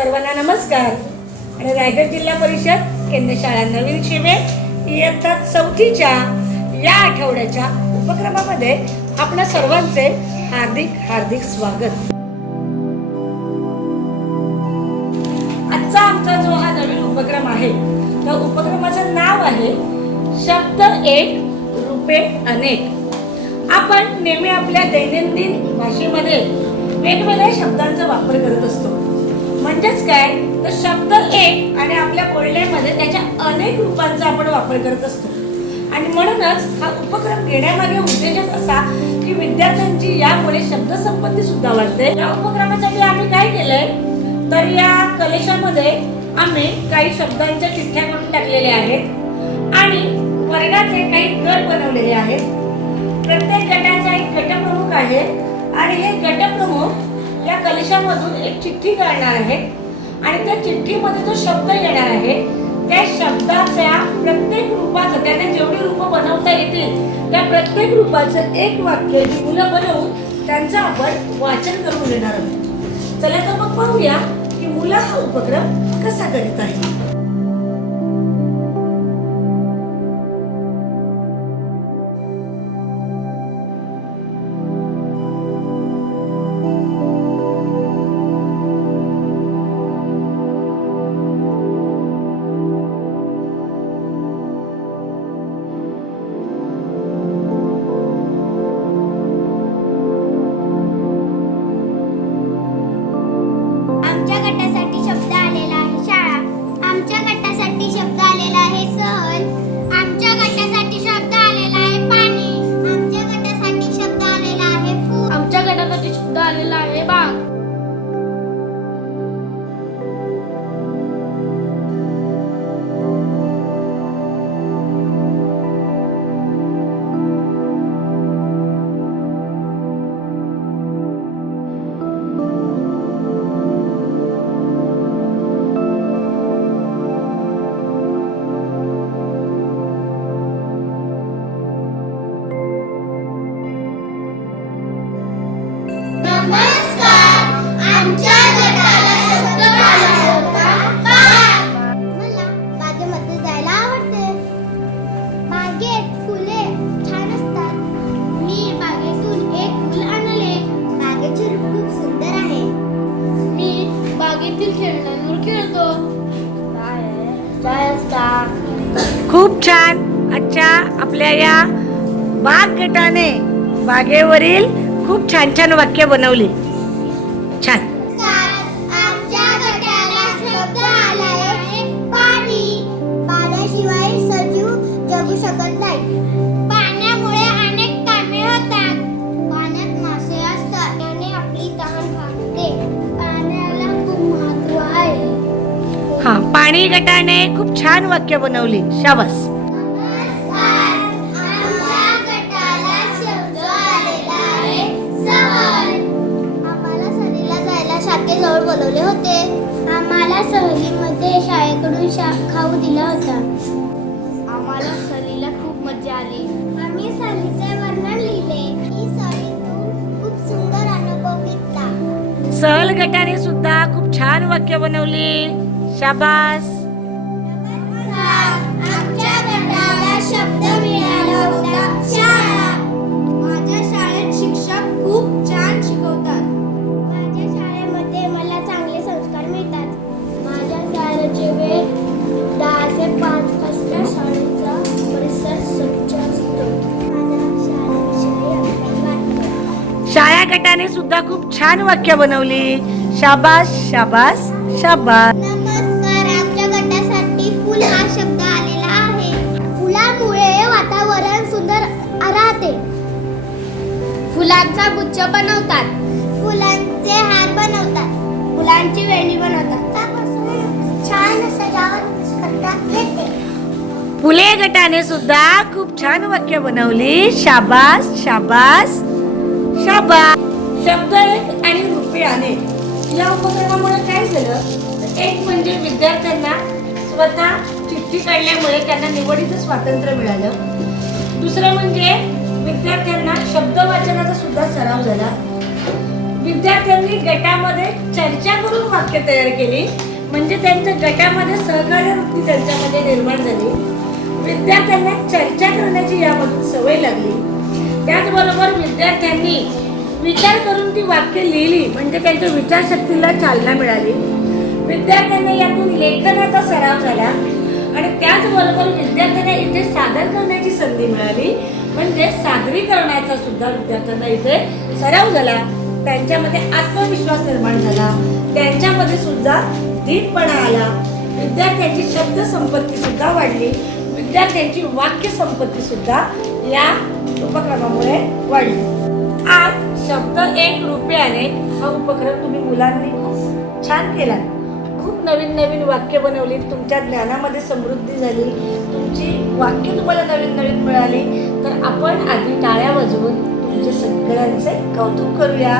सर्वांना नमस्कार. आणि रायगड जिल्हा परिषद केंद्र शाळा नवीन शिबे इयत्ता चौथीच्या या आठवड्याच्या उपक्रमामध्ये आपल्या सर्वांचे हार्दिक हार्दिक स्वागत. आजचा आमचा जो हा नवीन उपक्रम आहे त्या उपक्रमाचं नाव आहे शब्द एक रुपे अनेक. आपण नेहमी आपल्या दैनंदिन भाषेमध्ये वेगवेगळ्या शब्दांचा वापर करत असतो. म्हणजेच काय? तर शब्द एक आणि आपल्या बोलण्यामध्ये त्याच्या अनेक रूपांचा आपण वापर करत असतो. आणि म्हणूनच हा उपक्रम घेण्यामागे उद्देशच असा की विद्यार्थ्यांची यामुळे शब्दसंपत्ती सुद्धा वाढते. या उपक्रमासाठी आम्ही काय केलंय? तर या कलेशामध्ये आम्ही काही शब्दांच्या चिठ्ठ्या करून टाकलेल्या आहेत आणि वर्गाचे काही गट बनवलेले आहेत. प्रत्येक गटाचा एक गटप्रमुख आहे आणि हे गटप्रमुख कलशामधून एक चिठ्ठी काढणार आहे. आणि त्या चिठ्ठीमध्ये जो शब्द येणार आहे त्या शब्दाच्या प्रत्येक रूपाचं त्याने जेवढी रूपं बनवता येतील त्या प्रत्येक रूपाचं एक वाक्य ही मुलं बनवून त्यांचं आपण वाचन करून घेणार आहोत. चला तर मग पाहूया की मुलं हा उपक्रम कसा करीत आहे खूप छान आजच्या आपल्या या बाग गटाने बागेवरील खूप छान छान वाक्य बनवली. छान. पाणी गटाने खूप छान वाक्य बनवली. शाबास. आमच्या गटाला शब्द आलेला आहे सहल आम्हाला सहलीला जायला शाखेजवळ बोलवले होते आम्हाला सहलीमध्ये शाळेकडून शा खाऊ दिला होता. आम्हाला सहलीला खूप मजा आली. आम्ही सहलीचे वर्णन लिहिले. ही सहलीतून खूप सुंदर अनुभव घेतला. सहल गटाने सुद्धा खूप छान वाक्य बनवली. शाबास. आमच्या गटाला शब्द मिळाला होता. शाळा. माझ्या शाळेत शिक्षक खूप छान शिकवतात. माझ्या शाळेमध्ये मला चांगले संस्कार मिळतात. माझ्या शाळेचे वेळ दहा ते पाच वाजता शाळेचा परिसर स्वच्छ असतो. माझ्या शाळेविषयी अभिमान वाटतो शाळा गटाने सुद्धा खूप छान वाक्य बनवली. शाबास शाबास शाबास. गुच्छ बनवतात. फुलांचे हार बनवतात. फुलांची वेणी बनवतात. छान सजावट येते फुले गटाने सुद्धा खूप छान वाक्य बनवली. शाबास शाबास शाबास. शब्द एक आणि रुपये अनेक. या उपक्रमामुळे काय झालं? एक म्हणजे विद्यार्थ्यांना स्वतः चिठ्ठी काढल्यामुळे त्यांना निवडीचं स्वातंत्र्य मिळालं. दुसरं म्हणजे विद्यार्थ्यांना शब्द वाचनाचा सुद्धा सराव झाला. विद्यार्थ्यांनी गटामध्ये चर्चा करून वाक्य तयार केली. म्हणजे त्यांच्या गटामध्ये सहकार्य वृत्ती त्यांच्यामध्ये निर्माण झाली. विद्यार्थ्यांना चर्चा करण्याची यामधून सवय लागली. त्याचबरोबर विद्यार्थ्यांनी विचार करून ती वाक्य लिहिली म्हणजे त्यांच्या विचारशक्तीला चालना मिळाली. विद्यार्थ्यांना यातून लेखनाचा सराव झाला. आणि त्याचबरोबर विद्यार्थ्यांना इथे सादर करण्याची संधी मिळाली. म्हणजे सादरीकरणाचा सुद्धा विद्यार्थ्यांना इथे सराव झाला. त्यांच्यामध्ये आत्मविश्वास निर्माण झाला. त्यांच्यामध्ये सुद्धा धीटपणा आला. विद्यार्थ्यांची शब्द संपत्ती सुद्धा वाढली. विद्यार्थ्यांची वाक्य संपत्ती सुद्धा या उपक्रमामुळे वाढली. आज शब्द एक रुपयाने हा उपक्रम तुम्ही मुलांनी खूप छान केला खूप नवीन नवीन वाक्य बनवली तुमच्या ज्ञानामध्ये समृद्धी झाली तुमची वाक्य तुम्हाला नवीन नवीन मिळाली तर आपण आधी टाळ्या वाजवून तुमचे सगळ्यांचे कौतुक करूया.